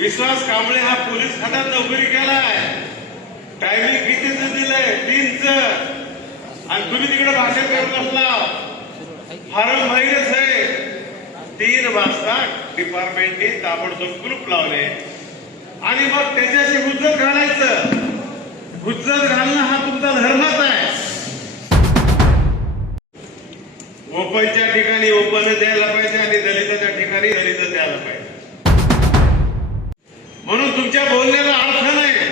विश्वास कांबळे हा पोलीस खात्यात नोकरी केलाय, टायमिंग कितीच दिलंय 3चं, आणि तुम्ही तिकडे भाषण करत बसला. फार माहीतच आहे 3 वाजता डिपार्टमेंटने ताबडतोब ग्रुप लावले आणि मग त्याच्याशी हुज्जत घालायचं. हुज्जत घालणं हा तुमचा धर्मच आहे. ओपनच्या ठिकाणी ओपन द्यायला पाहिजे आणि दलिताच्या ठिकाणी दलित द्यायला पाहिजे. म्हणून तुमच्या बोलण्याला अर्थ नाही,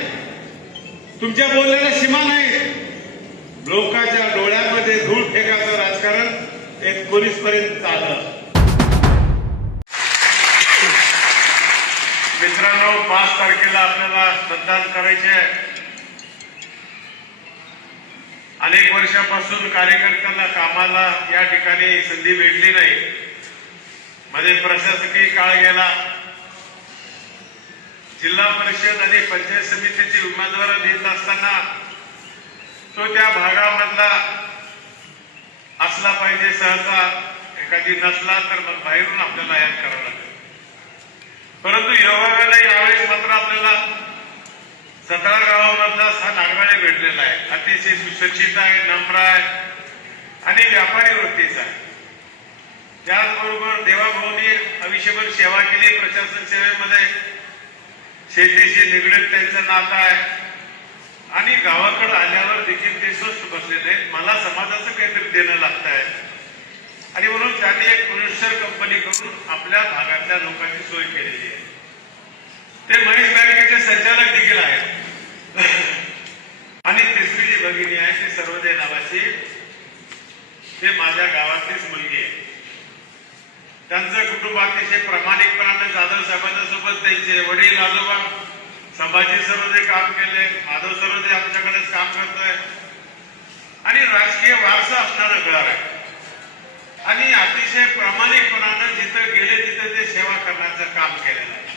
तुमच्या बोलण्याला सीमा नाही. लोकांच्या डोळ्यामध्ये धूळ फेकाचं राजकारण एक पोलीसपर्यंत चाललं. मित्रांनो, 5 तारखेला आपल्याला मतदान करायचे. अनेक वर्षापासून कार्यकर्त्यांना कामाला या ठिकाणी संधी भेटली नाही. मध्ये प्रशासकीय काळ गेला. जिल्हा परिषद आणि पंचायत समितीचे उमेदवार देत असताना तो त्या भागामधला असला पाहिजे. सहसा एखादी नसला तर मग बाहेरून आपल्याला याद करावं लागेल. परंतु योगायोगाला यावेळेस मात्र आपल्याला 17 गावामधला हा नागराळे भेटलेला आहे. अतिशय सुशिक्षित आहे, नम्र आहे आणि व्यापारी वृत्तीचा आहे. त्याचबरोबर देवाभाऊनी आयुष्यभर सेवा केली. प्रशासन सेवेमध्ये शेतीशी निगडीत त्यांचं नातं आहे आणि गावाकडे आल्यावर देखील ते स्वस्थ बसलेले आहेत. मला समाजाचं काहीतरी देणं लागत आहे आणि म्हणून त्यांनी एक पुनश्चर कंपनी करून आपल्या भागातल्या लोकांची सोय केलेली आहे. ते महेश बँकेचे संचालक देखील आहेत. आणि तिसरी जी भगिनी आहे ती सर्वदे नावाची, ते माझ्या गावातलीच मुलगी आहे. त्यांचं कुटुंब अतिशय प्रामाणिकपणाने जाधव साहेबांच्या सोबत त्यांचे वडील आजोबा संभाजी सर्वदे काम केले, माधव सर्वदे आमच्याकडेच काम करतोय आणि राजकीय वारसा असणारं घर आहे आणि अतिशय प्रामाणिकपणाने जिथं गेले तिथं ते सेवा करण्याचं काम केलेलं आहे.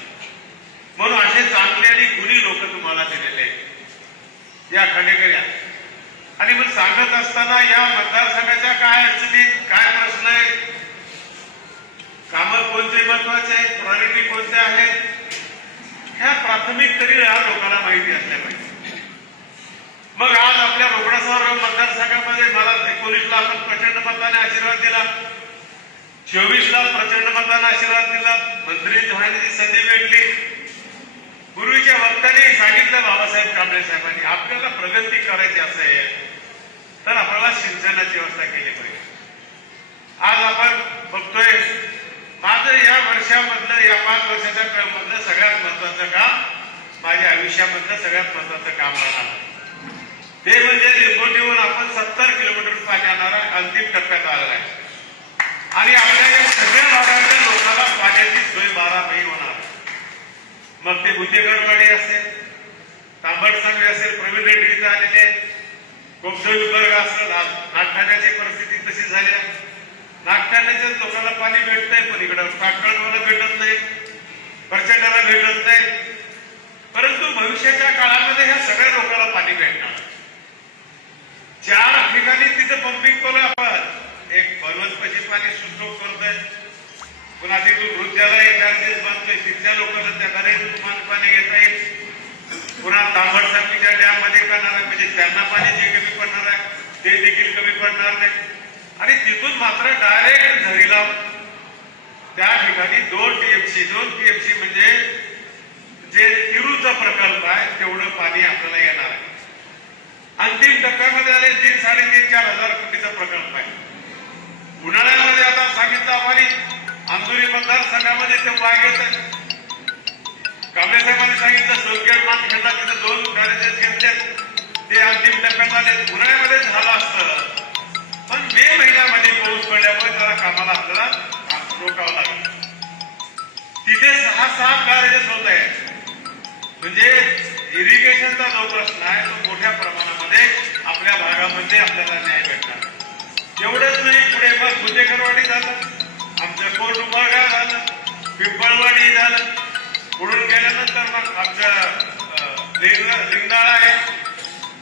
म्हणून असे चांगले आणि गुणी लोक तुम्हाला दिलेले या खांडेकर या. आणि मग सांगत असताना या मतदारसंघाच्या काय अडचणी, काय प्रश्न आहेत, कामं कोणते महत्वाचे आहेत, प्रायोरिटी कोणत्या आहेत, ह्या प्राथमिक तरी या लोकांना माहिती असल्या पाहिजे. मग आज आपल्या रोगडासर मतदारसंघामध्ये मला 19ला आपण प्रचंड मताने आशीर्वाद दिला, 24ला प्रचंड मताने आशीर्वाद दिला, मंत्री होण्याची संधी भेटली. पूर्वीच्या वक्त्यांनी सांगितलं बाबासाहेब कांबळे साहेबांनी, आपल्याला प्रगती करायची असेल तर आपल्याला सिंचनाची व्यवस्था केली पाहिजे. आज आपण बघतोय माझं या वर्षामधलं, या 5 वर्षाच्या काळामधलं सगळ्यात महत्वाचं काम, माझ्या आयुष्यामधलं सगळ्यात महत्वाचं काम राहणार ते म्हणजे लिंबोटीहून आपण 70 किलोमीटर पाणी आणणारा अंतिम टप्प्यात आलेला आहे आणि आपल्या या सगळ्या भागातल्या लोकांना पाण्याची सोय 12 महिने होणार. मग ते बुद्धेगडवाडी असेल, तांबडसांगवी असेल, प्रवीण रेड्डी इथं आलेले, कोपसोई विभाग असेल. नागठाण्याची परिस्थिती तशी झाली आहे. नागठाण्याच्या लोकांना पाणी भेटतंय पण इकडं ताटकळवाला भेटत नाही, प्रचंडाला भेटत नाही. परंतु भविष्याच्या काळामध्ये ह्या सगळ्या लोकांना पाणी भेटणार. 4 ठिकाणी तिथं पंपिंग करू आपण. एक बलवंतपशी पाणी सुटो करतोय, पुन्हा तिथून वृद्धाला चार्जेस बांधतोय, तिथल्या लोकांना त्या घरातून पाणी घेता येईल. पुन्हा तांबडसांगवीच्या डॅम मध्ये करणार आहे, म्हणजे त्यांना पाणी जे कमी पडणार आहे ते देखील कमी पडणार नाही. आणि तिथून मात्र डायरेक्ट झरीला त्या ठिकाणी 2 टीएमसी म्हणजे जे तिरूचा प्रकल्प आहे तेवढं पाणी आपल्याला येणार आहे. अंतिम टप्प्यामध्ये आले 3-4.5 हजार कोटीचा प्रकल्प आहे. उन्हाळ्यामध्ये आता सांगितलं पाणी अंधुरी मतदारसंघामध्ये ते वाय घेत. कांबळे साहेबांनी सांगितलं सोनखेड मानखेडला तिथे 2 बॅरेजेस घेतले, ते अंतिम टप्प्यात आले. उन्हाळ्यामध्ये झालं असतं पण मे महिन्यामध्ये पाऊस पडल्यामुळे त्याला कामाला आपल्याला रोकावं लागलं. तिथे 6 बॅरेजेस होत आहेत. म्हणजे इरिगेशनचा जो प्रश्न आहे तो मोठ्या प्रमाणामध्ये आपल्या भागामध्ये आपल्याला न्याय भेटणार. एवढंच नाही, पुढे मग बुद्धेगडवाडी झालं, आमचं कोर्ट उभारगाव झालं, पिंपळवाडी झालं. पुढून गेल्यानंतर मग आमचं लिंगदाळा आहे.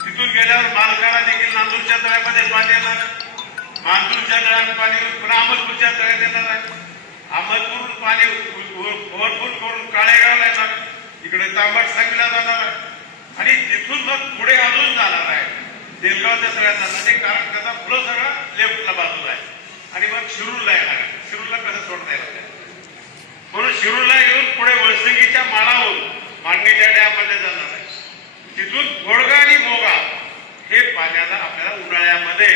तिथून गेल्यावर मालकाला देखील नांदूरच्या तळ्यामध्ये पाणी येणार. मांजूरच्या तळ्यात पाणी पुन्हा अहमदपूरच्या तळ्यात येणार आहे. अहमदपूर पाणी ओव्हरफुल करून काळेगावला येणार. तिकडे तांबट सांगला जाणार आहे आणि तिथून मग पुढे अजून जाणार आहे देलगावच्या सगळ्या जाणार कारण त्याचा फ्लो सगळा लेफ्टला बाजूला आहे आणि मग शिरूरला येणार आहे. शिरूरला कसं सोडता येणार म्हणून शिरूरला येऊन पुढे वळसंगीच्या माळावरून मांडणीच्या डॅममध्ये जाणार आहे. तिथून घोडगा आणि मोगा हे पाण्याला आपल्याला उन्हाळ्यामध्ये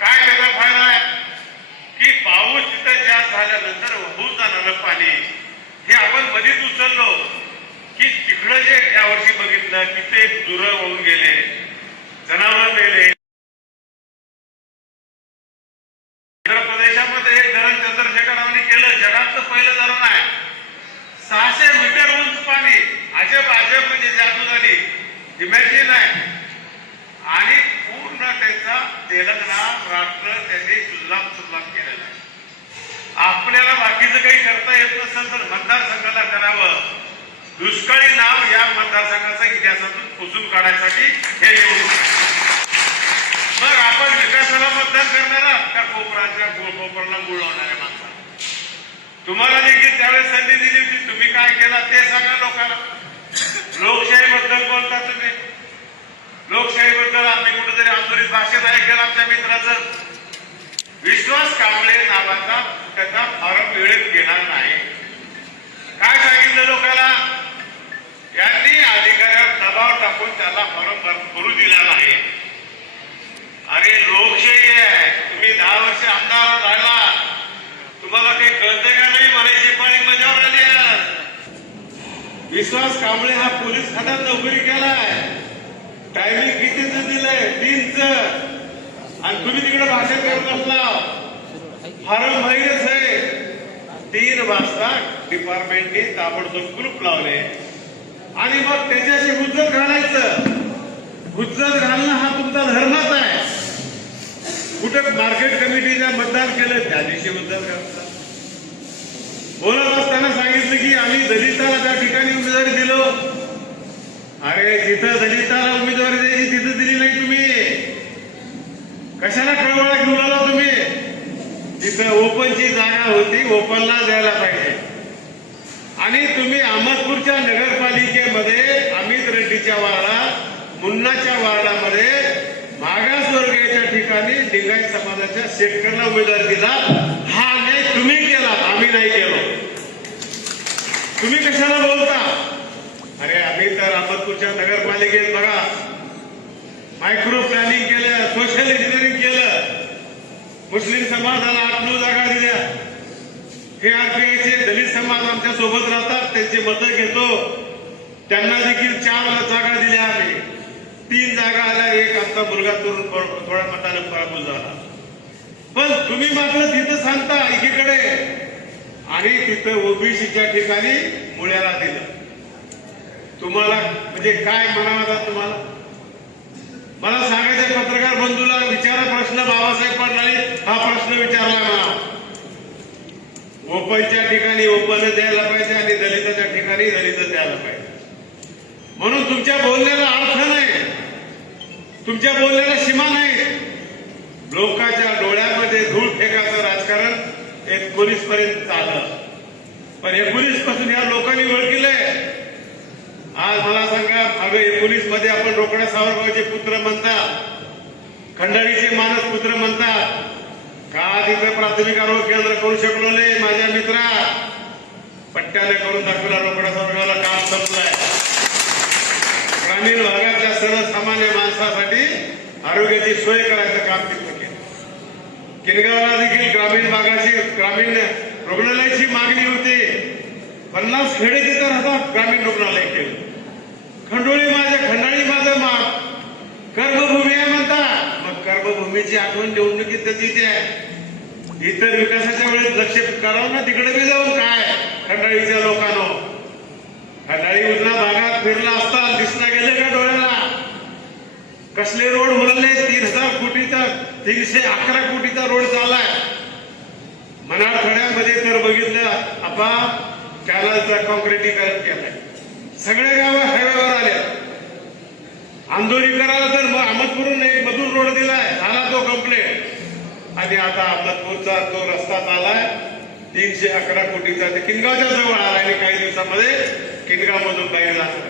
काय त्याचा फायदा आहे की पाऊस तिथं जास्त झाल्यानंतर वाहून जाणारं पाणी हे आपण मध्येच उचललो की तिकडं जे यावर्षी बघितलं की ते जुरं वाहून गेले, जनावर मेले. आंध्र प्रदेशामध्ये एक धरण चंद्रशेखरांनी केलं, जगातलं पहिलं धरण आहे. 600 मीटर उंच पाणी, अजब अजब म्हणजे जादू झाली, इमॅजिन आहे. आणि पूर्ण त्याचा तेलंगणा राष्ट्र त्यांनी सुजलाम केलेला आहे. आपल्याला बाकीचं काही करता येत नसेल तर मतदारसंघाला करावं. दुष्काळी नाव या मतदारसंघाचा इतिहासातून पुसून काढण्यासाठी हे निवडणूक. मग आपण विकासाला मतदान करणारा का कोपराच्या कोपराला मूळ लावणाऱ्या माणसाला? तुम्हाला देखील त्यावेळेस संधी दिली होती, तुम्ही काय केला ते सांगा लोकांना. लोकशाहीबद्दल बोलता तुम्ही, लोकशाहीबद्दल आम्ही कुठेतरी आंदोलित भाषण ऐकलं आमच्या मित्राचं. विश्वास कांबळे नावाचा त्याचा फॉर्म वेळेत घेणार नाही. काय सांगितलं लोकांना? यांनी अधिकाऱ्यावर दबाव टाकून त्याला फॉर्म भरू दिला नाही. अरे लोकशाही आहे, तुम्ही 10 वर्ष आमदार राहिला, तुम्हाला काही कळतंय का नाही? म्हणायची पाणी मजावर आली. विश्वास कांबळे हा पोलीस खात्यात नोकरी केलाय, टायमिंग कितीच दिलंय? 3चं. आणि तुम्ही तिकडे भाषण करत असला, फारच माहीतच आहे. 3 वाजता डिपार्टमेंटने ताबडतोब ग्रुप लावले आणि मग त्याच्याशी हुज्जत घालायचं. हुज्जत घालणं हा तुमचा धर्मच आहे. कुठे मार्केट कमिटीच्या मतदान केलं त्या दिवशी हुज्जत घालतात. बोलत असताना सांगितलं की आम्ही दलिताला त्या ठिकाणी उमेदवारी दिलो. अरे जिथं दलिताला उमेदवारी द्यायची तिथं दिली नाही तुम्ही. कशाला कळवळा घेऊन आला तुम्ही? जिथं ओपनची जागा होती ओपनला द्यायला पाहिजे. आणि तुम्ही अहमदपूरच्या नगरपालिकेमध्ये अमित रेड्डीच्या वार्डात, मुन्नाच्या वार्डामध्ये मागासवर्गीयाच्या ठिकाणी लिंगायत समाजाच्या शेतकऱ्यांना उमेदवार दिला. हा अन्याय तुम्ही केला, आम्ही नाही केलो. तुम्ही कशाला बोलता? अरे आम्ही तर अहमदपूरच्या नगरपालिकेत बघा मायक्रो प्लॅनिंग केलं, सोशल इंजिनिअरिंग केलं, मुस्लिम समाजाला 8-9 जागा दिल्या. हे आरपीआयचे दलित समाज आमच्या सोबत राहतात, त्यांची मतं घेतो, त्यांना देखील 4 जागा दिल्या आम्ही. 3 जागा आल्या, एक आमचा मुलगा तरुण थोड्या मताने पराभूत झाला. पण तुम्ही मात्र तिथं सांगता एकीकडे आणि तिथं ओबीसीच्या ठिकाणी मुळ्याला दिलं. तुम्हाला म्हणजे काय म्हणावं तुम्हाला? मला सांगायचं पत्रकार बंधूला विचारा प्रश्न. बाबासाहेब पाटलांनी हा प्रश्न विचारला मला. ओपनच्या ठिकाणी ओपन द्यायला पाहिजे आणि दलिताच्या ठिकाणी दलित द्यायला पाहिजे. म्हणून तुमच्या बोलण्याला अर्थ नाही, तुमच्या बोलण्याला सीमा नाही. लोकांच्या डोळ्यामध्ये धूळ फेकाचं राजकारण 19 पर्यंत चाललं, पण 19 पासून या लोकांनी ओळखलंय. आज मला सांगा, मागे 19 मध्ये आपण रोकडा सावरगावचे पुत्र म्हणतात, खंडाळीचे मानस पुत्र म्हणतात. का तिथं प्राथमिक आरोग्य केंद्र करू शकलो नाही? माझ्या मित्रा पट्ट्याने करून दाखवला. रोकडा सावरगावला काम संपलंय. ग्रामीण भागातल्या सर्वसामान्य माणसासाठी आरोग्याची सोय करायचं काम तिथं केलं. किनगावला देखील ग्रामीण भागाची ग्रामीण रुग्णालयाची मागणी होती. 50 खेडे तिथं राहतात, ग्रामीण रुग्णालय केलं. खंडाळी माझं माग कर्मभूमी आहे म्हणतात. मग कर्मभूमीची आठवण निवडणुकीत त्याची आहे. इतर विकासाच्या वेळेस लक्ष करावं ना तिकडे बी जाऊन. काय खंडाळीच्या लोकांनो, खंडाळी उजना भागात फिरला असता दिसला गेलं का डोळ्याला? कसले रोड उरले? 3000 कोटीचा 311 कोटीचा रोड चाललाय. मनारखड्यामध्ये तर बघितलं आपण कॅनलचं कॉन्क्रिटीकरण केलंय. सगळे गावं हायवेवर आले. आंदोलीकराला तर अहमदपूरहून एक मधूर रोड दिलाय, झाला तो कंप्लीट. आणि आता अहमदपूरचा तो रस्ता आलाय 311 कोटीचा, ते किनगावच्या जवळ आला आणि काही दिवसामध्ये किनगावमधून बाहेर लागला.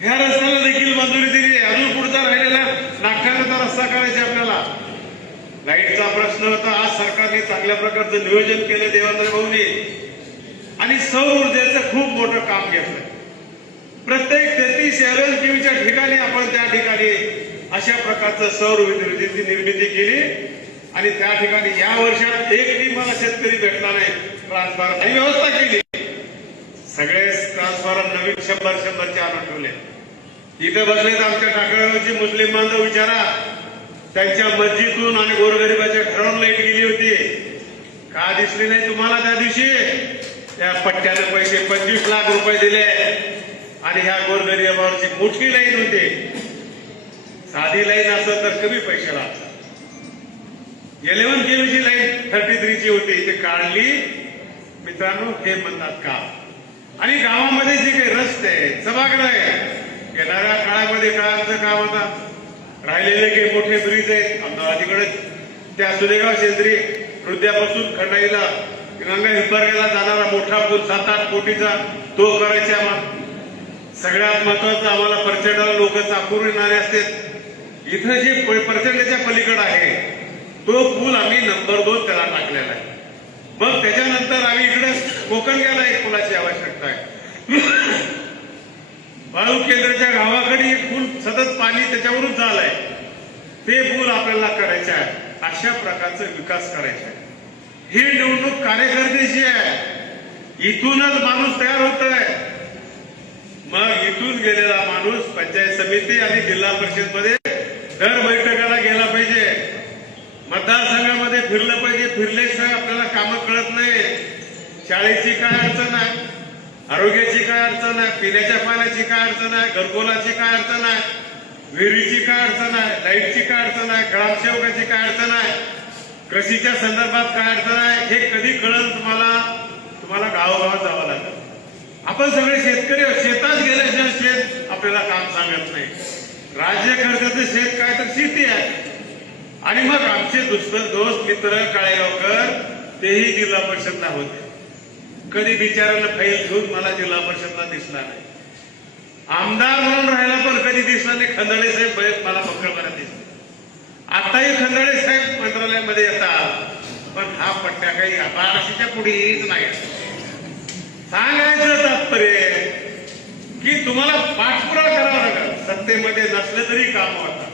ह्या रस्त्याला देखील मंजुरी दिली. अजून पुढचा राहिलेला नागठाण्याचा रस्ता करायचा आपल्याला. लाईटचा प्रश्न होता. आज सरकारने चांगल्या प्रकारचं नियोजन केलं देवेंद्र भाऊंनी आणि सौर ऊर्जेचं खूप मोठं काम घेतलं. प्रत्येक 33 LLCVच्या ठिकाणी आपण त्या ठिकाणी अशा प्रकारचं सौर विद्युतीची निर्मिती केली आणि त्या ठिकाणी या वर्षात एकही मला शेतकरी भेटला नाही. ट्रान्सफॉर्मर व्यवस्था केली. सगळे ट्रान्सफॉर्मर नवीन 100-100चे आणून ठेवले. इथे बसलेत आमच्या टाकळ्यावरची मुस्लिम बांधव विचारा. त्यांच्या मस्जिदून आणि गोरगरिबाच्या घरावरून लाईट गेली होती. का दिसली नाही तुम्हाला त्या दिवशी? त्या पट्ट्याने पैसे 25 लाख रुपये दिले आणि ह्या गोरगरिबावरची मोठी लाईन होती. साधी लाईन असं तर कमी पैसे लागतात. 11 KVची लाईन 33ची होती. ते काढली. मित्रांनो, हे म्हणतात काम. आणि गावामध्ये जे काही रस्ते सभागृह आहे, येणाऱ्या काळामध्ये काळाचं काम होता. राहिलेले काही मोठे ब्रिज आहेत अमदावादीकडे. त्या सुदेगाव शेंद्री हृदयापासून खंडाईला गंगा हिप्पारगेला जाणारा मोठा पूल 7-8 कोटीचा तो करायचा. सगळ्यात महत्वाचं आम्हाला प्रचंडाला लोक चाकूर येणारे असतात. इथं जे प्रचंडच्या पलीकडे आहे तो पूल आम्ही नंबर 2 त्याला टाकलेला आहे. मग त्याच्यानंतर आम्ही इकडे कोकण गेला एक पुलाची आवश्यकता आहे. वाळू केंद्राच्या गावाकडे एक पूल सतत पाणी त्याच्यावरून झालंय. ते पूल आपल्याला करायचे आहे. अशा प्रकारचा विकास करायचा आहे. ही निवडणूक कार्यकर्त्याची आहे. इथूनच माणूस तयार होतोय. मग इथून गेलेला माणूस पंचायत समिती आणि जिल्हा परिषद मध्ये दर बैठकाला गेला पाहिजे. मतदारसंघामध्ये फिरलं पाहिजे. फिरल्याशिवाय आपल्याला कामं कळत नाही. शाळेची काय अडचण आहे, आरोग्याची काय अडचण आहे, पिण्याच्या पाण्याची काय अडचण आहे, घरकुलाची काय अडचण आहे, विहिरीची काय अडचण आहे, लाईटची काय अडचण आहे, ग्रामसेवकाची काय अडचण आहे, कृषीच्या संदर्भात काय अडचण आहे, हे कधी कळलं तुम्हाला गावोगावात जावं लागतं. आपण सगळे शेतकरी शेतात गेल्याशिवाय शेत आपल्याला काम सांगत नाही. राज्यकर्त्याचं शेत काय तर शेती आहे. आणि मग आमचे दोस्त मित्र काळेगावकर तेही जिल्हा परिषदला होते. कधी बिचाराला फाईल घेऊन मला जिल्हा परिषदला दिसला नाही. आमदार म्हणून राहायला पण कधी दिसला नाही. खंदाळे साहेब मला बक्कळपणा दिसला. आताही खंदाळे साहेब मंत्रालयामध्ये येतात, पण हा पट्ट्या काही बाराशीच्या पुढेच नाही. सांगायचं तात्पर्य की तुम्हाला पाठपुरावा करावा लागेल. सत्तेमध्ये नसले तरी काम होतात.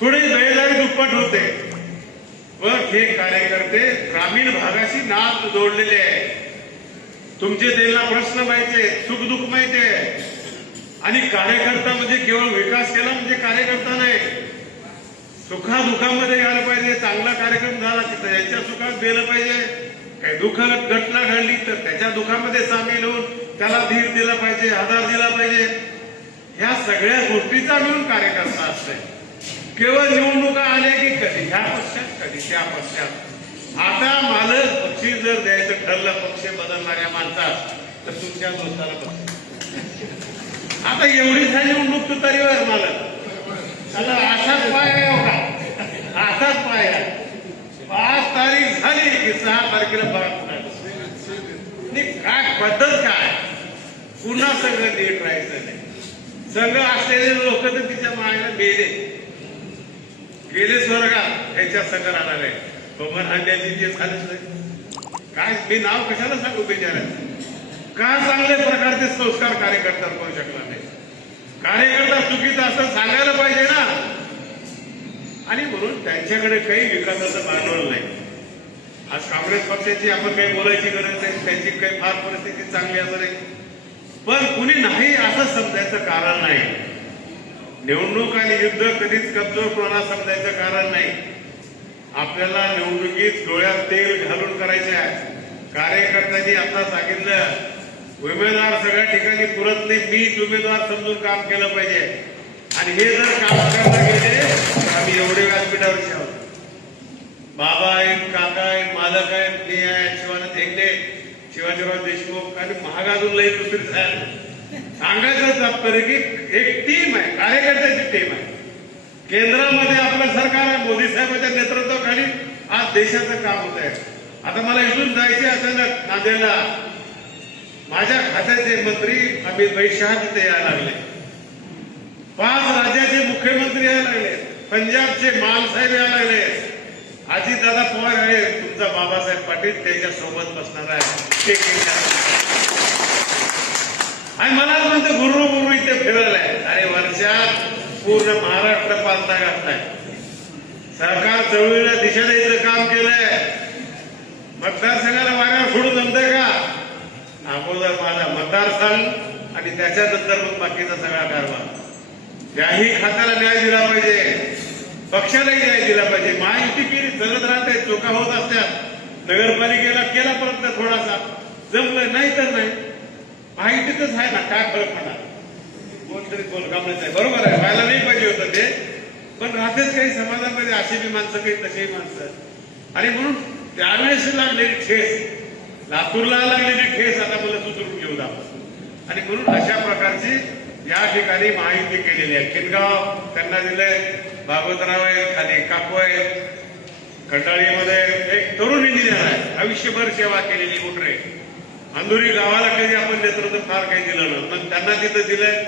थोडी बेजारी दुप्पट होते. व हे कार्यकर्ते ग्रामीण भागाशी नात जोडलेले आहे. तुमचे त्यांना प्रश्न माहिती आहे, सुखदुःख माहिती आहे. आणि कार्यकर्ता म्हणजे केवळ विकास केला म्हणजे कार्यकर्ता नाही. सुखादुखामध्ये यायला पाहिजे. चांगला कार्यक्रम झाला की त्यांच्या सुखात गेलं पाहिजे. काही दुःख घटना घडली तर त्याच्या दुःखामध्ये सामील होऊन त्याला धीर दिला पाहिजे, आधार दिला पाहिजे. ह्या सगळ्या गोष्टीचा मिळून कार्यकर्ता असतोय. केवळ निवडणुका आल्या की कधी ह्या पक्षात कधी त्या पक्षात. आता मालक पक्षी जर द्यायचं ठरलं पक्ष बदलणाऱ्या माणसात तर तुमच्या दोस्ताला पक्ष. आता एवढी झाली निवडणूक तुतारीवर मालक. आता असाच पाय आहे का? असाच पाय आहे. 5 तारीख झाली की 6 तारखेला बघा काय पद्धत काय. पुन्हा सगळं नीट राहायचं नाही. संघ असलेले लोक तर तिच्या मायला गेले स्वर्गात ह्याच्या संघ राहणार आहे. बमन हांड्याची ते झालंच नाही. काय मी नाव कशाला सांगू बिचारायचं. का चांगल्या प्रकारचे संस्कार कार्यकर्ता करू शकला नाही. कार्यकर्ता चुकीचा असं सांगायला पाहिजे ना. आणि म्हणून त्यांच्याकडे काही विकासाचं भांडवल नाही. आज काँग्रेस पक्षाची आपण काही बोलायची गरज नाही. त्यांची काही फार परिस्थिती चांगली असं नाही. पण कुणी नाही असं समजायचं कारण नाही. निवडणूक आणि युद्ध कधीच कमजोरपणा समजायचं कारण नाही. आपल्याला निवडणुकीत डोळ्यात तेल घालून करायचे आहे. कार्यकर्त्यांनी आता सांगितलं उमेदवार सगळ्या ठिकाणी पुरत नाही. मीच उमेदवार समजून काम केलं पाहिजे. आणि हे जर काम करायला गेले तर आम्ही एवढे व्यासपीठावरचे आहोत. बाबा आहेत, काका आहेत, मालक आहेत, मी आहे, शिवानंद हेगडे, शिवाजीराव देशमुख आणि महागाजून लई दुसरी झाली. सांगायचं तात्पर्य की एक टीम आहे, कार्यकर्त्याची टीम आहे. केंद्रामध्ये आपलं सरकार आहे. मोदी साहेबांच्या नेतृत्वाखाली आज देशाचं काम होत आहे. आता मला इथून जायचे अचानक नांदेडला. माझ्या खात्याचे मंत्री अमित भाई शहा तिथे यायला लागले, 5 राज्याचे मुख्यमंत्री यायला लागले, पंजाबचे माल साहेब यायला लागले, अजितदादा पवार आहे, तुमचा बाबासाहेब पाटील त्याच्या सोबत बसणार आहे ते आणि मला म्हणतो गुरु इथे फिरवलाय. अरे वर्षात पूर्ण महाराष्ट्र पालथा घातलाय, सरकार चळवळीला दिशा द्यायचं काम केलंय. मतदारसंघाला वाऱ्यावर सोडून जमतंय का? अगोदर माझा मतदारसंघ आणि त्याच्यानंतर मग बाकीचा सगळा कारभार. त्याही खात्याला न्याय दिला पाहिजे, पक्षालाही न्याय दिला पाहिजे. महायुती केली चलत राहते, चोका होत असतात. नगरपालिकेला केला प्रयत्न थोडासा, जमलं नाही तर नाही. महायुतीतच आहे ना, काय फरक पडणार? कोणतरी बोलकामच आहे, बरोबर आहे, व्हायला नाही पाहिजे होतं ते, पण राहतेच काही समाजामध्ये अशी बी माणसं काही तशी माणसं. आणि म्हणून त्यावेळेस लागलेली ठेस, लातूरला लागलेली ठेस आता मला सुधरून घेऊ द्या. आणि म्हणून अशा प्रकारची या ठिकाणी महायुती केलेली आहे. किनगाव त्यांना दिलंय, भागवतराव आहे, खाली काकू आहे, खंडाळीमध्ये एक तरुण इंजिनियर आहे, आयुष्यभर सेवा केलेली मोठे. अंधुरी गावाला कधी आपण नेतृत्व फार काही दिलं ना, मग त्यांना तिथं दिलंय.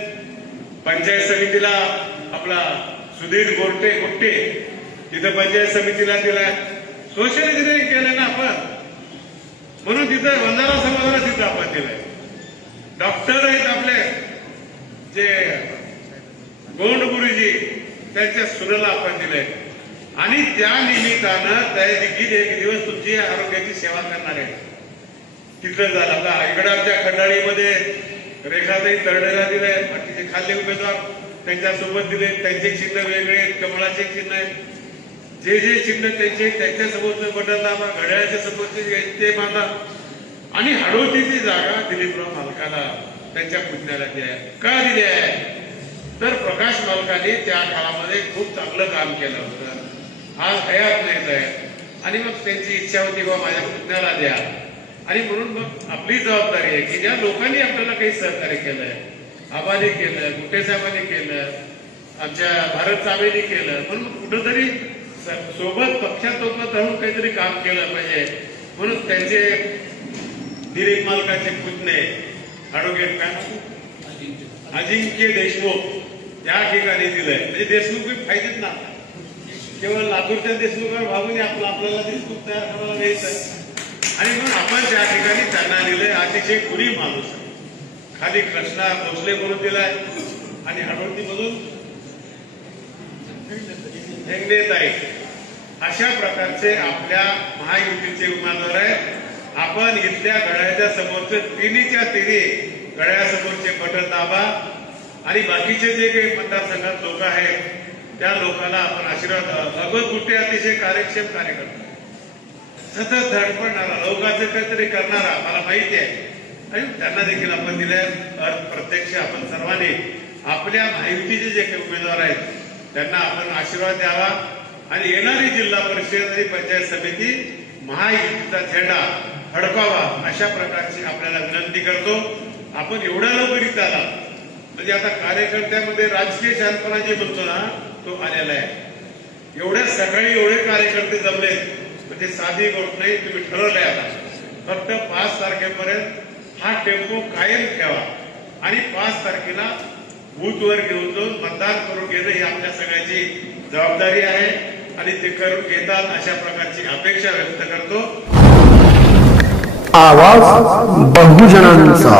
पंचायत समितीला आपला सुधीर गोटे तिथं पंचायत समितीला दिलाय. सोशल इंजिनिअरिंग केलं ना आपण, म्हणून तिथं वंजारा समाजाला तिथं आपण दिलंय. डॉक्टर आहेत आपले जे गोंड गुरुजी, त्यांच्या सुनेला आपण दिलंय. आणि त्या निमित्तानं त्या देखील एक दिवस तुमची आरोग्याची सेवा करणार आहे. तिथं झालं आता इकडे आमच्या खंडाळीमध्ये रेखाताई तरडेला दिलंय, बाकीचे खाल्ले उमेदवार त्यांच्यासोबत दिले, त्यांचे चिन्ह वेगळे आहेत, कमळाचे चिन्ह आहेत. जे जे चिन्ह त्यांचे त्यांच्या समोरचं बटन दाबा, घड्याळाच्या समोरचे ते मागा. आणि हळवतीची जागा दिलीपराव मालकाला त्यांच्या पुतण्याला दिली आहे. का दिली आहे? तर प्रकाश मालकाने त्या काळामध्ये खूप चांगलं काम केलं होतं, आज हयात नाही आहे. आणि मग त्यांची इच्छा होती बाबा माझ्या पुतण्याला द्या. आणि म्हणून मग आपली जबाबदारी आहे की ज्या लोकांनी आपल्याला काही सहकार्य केलंय, आबाने केलं, गुटे साहेबांनी केलं, आमच्या भारत साहेबांनी केलं, म्हणून कुठंतरी सोबत पक्षासोबत राहून काहीतरी काम केलं पाहिजे. म्हणून त्यांचे दिलीप मालकाचे पुतणे ॲडव्होकेट काय अजिंक्य देशमुख या ठिकाणी दिलंय. म्हणजे देशमुख बी फायदेत ना, केवळ लातूरच्या देशमुखावर भावून आपल्याला देशमुख तयार करायला द्यायचं. आणि म्हणून आपण त्या ठिकाणी त्यांना दिलंय. अतिशय गुणी माणूस, खाली कृष्णा भोसले म्हणून दिलाय आणि हडवती मधून हेंगण्यात आहे. अशा प्रकारचे आपल्या महायुतीचे उमेदवार आहेत. आपण इथल्या घड्याळ्याच्या समोरचे तिन्हीच्या तिन्ही घड्याळ्यासमोरचे बटन दाबा आणि बाकीचे जे काही मतदारसंघात लोक आहेत त्या लोकांना आपण आशीर्वाद द्यावा. भगवत गुट्टे अतिशय कार्यक्षम कार्यकर्ता, सतत धडपडणारा, लोकांचे काहीतरी करणारा, मला माहिती आहे. आणि त्यांना देखील आपण दिल्या. प्रत्यक्ष आपण सर्वांनी आपल्या महायुतीचे जे काही उमेदवार आहेत त्यांना आपण आशीर्वाद द्यावा. आणि येणारी जिल्हा परिषद आणि पंचायत समिती महायुतीचा झेंडा फडकावा अशा प्रकारची आपल्याला विनंती करतो. आपण एवढ्या लवकर इथं आला म्हणजे आता कार्यकर्त्यामध्ये राजकीय शहाणपणा जे म्हणतो ना तो आलेला आहे. एवढ्या सकाळी एवढे कार्यकर्ते जमले म्हणजे साधी गोष्ट नाही. तुम्ही ठरवलंय आता फक्त 5 तारखेपर्यंत हा टेम्पो कायम ठेवा आणि 5 तारखेला बूथवर घेऊन जाऊन मतदान करून घेणं ही आपल्या सगळ्याची जबाबदारी आहे आणि ते करून घेतात अशा प्रकारची अपेक्षा व्यक्त करतो. आवाज बहुजनांचा.